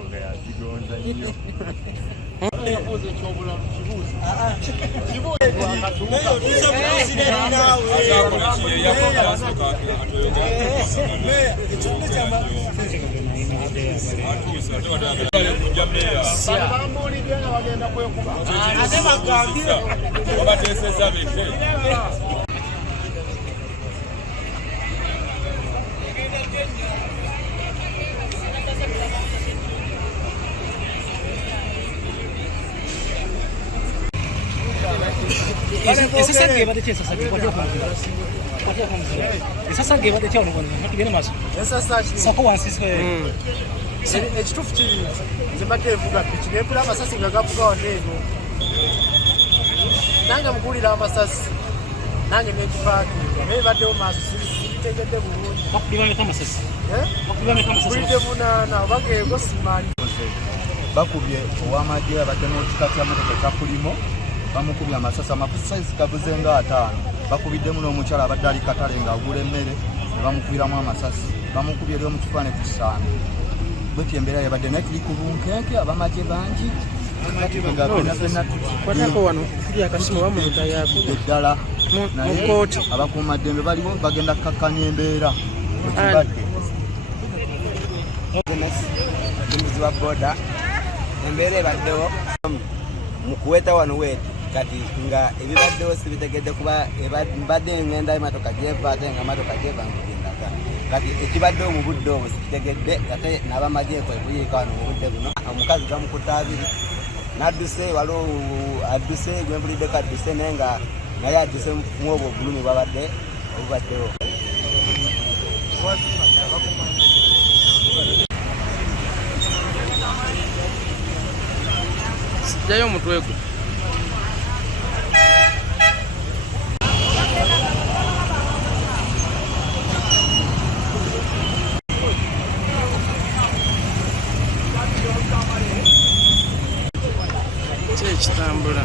ensonga yazigonza nnyo. Esa sangre va de esa sangre, esa sangre va de esa no tiene más. Esa sangre. Sako wansiswe. Ekituufu kiri zimbadde evuga piki neempula amasasi nga gavuga waneeno nange mukulira amasasi nange nekipaakinga naye baddewo maaso sibitegedde bulungi. Bakubibameka amasasi? Kulidde munaana obageego simanyi. Bakubye ow'amagye abadde n'ekika kya mmotoka ekya Pulimo bamukubye amasasi amasasi gavuze nga 5. Bakubiddemu n'omukyala abadde ali katale ng'agula emmere ne bamukubiramu amasasi. Bamukubye eri omukifaananyi ku kisaani. Bwetyo embeera yabadde naye tuli ku bunkenke abamagye bangi kwatako wano kuli akasimu bamuta yakubye eddala naye abakuumaddembe baliwo bagenda kukakkanya embeera ekibadde. Omuzi wa boda embeera ebaddewo mu kuweta wano wetu kati nga ebibaddewo sibitegedde kuba mbadde ngenda emotoka gyeva ate nga motoka gyeva nkugendaga kati ekibaddewo mu budde obwo sikitegedde ate n'abamagyeko ebuyiika wano mu budde buno omukazi bamukutte 2 n'adduse waliwo adduse gwempuliddeko adduse naye nga naye adduse mu obwo obulumi bwabadde obubaddewo. Sijjayo omutwe gwe. Kitambula.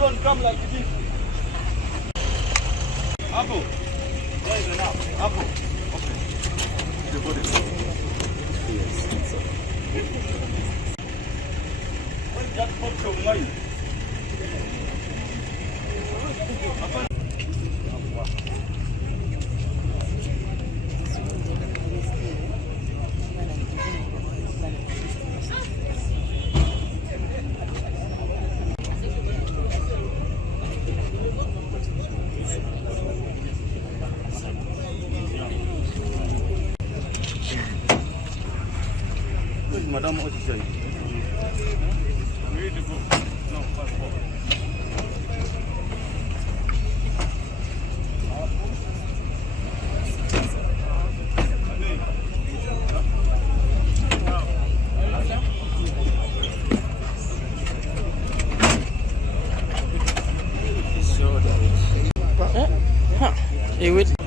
don't come like this. Apple. There is enough. Apple. Okay. The body. Yes. What is that box of mine? Madam, what is it? Hey, wait.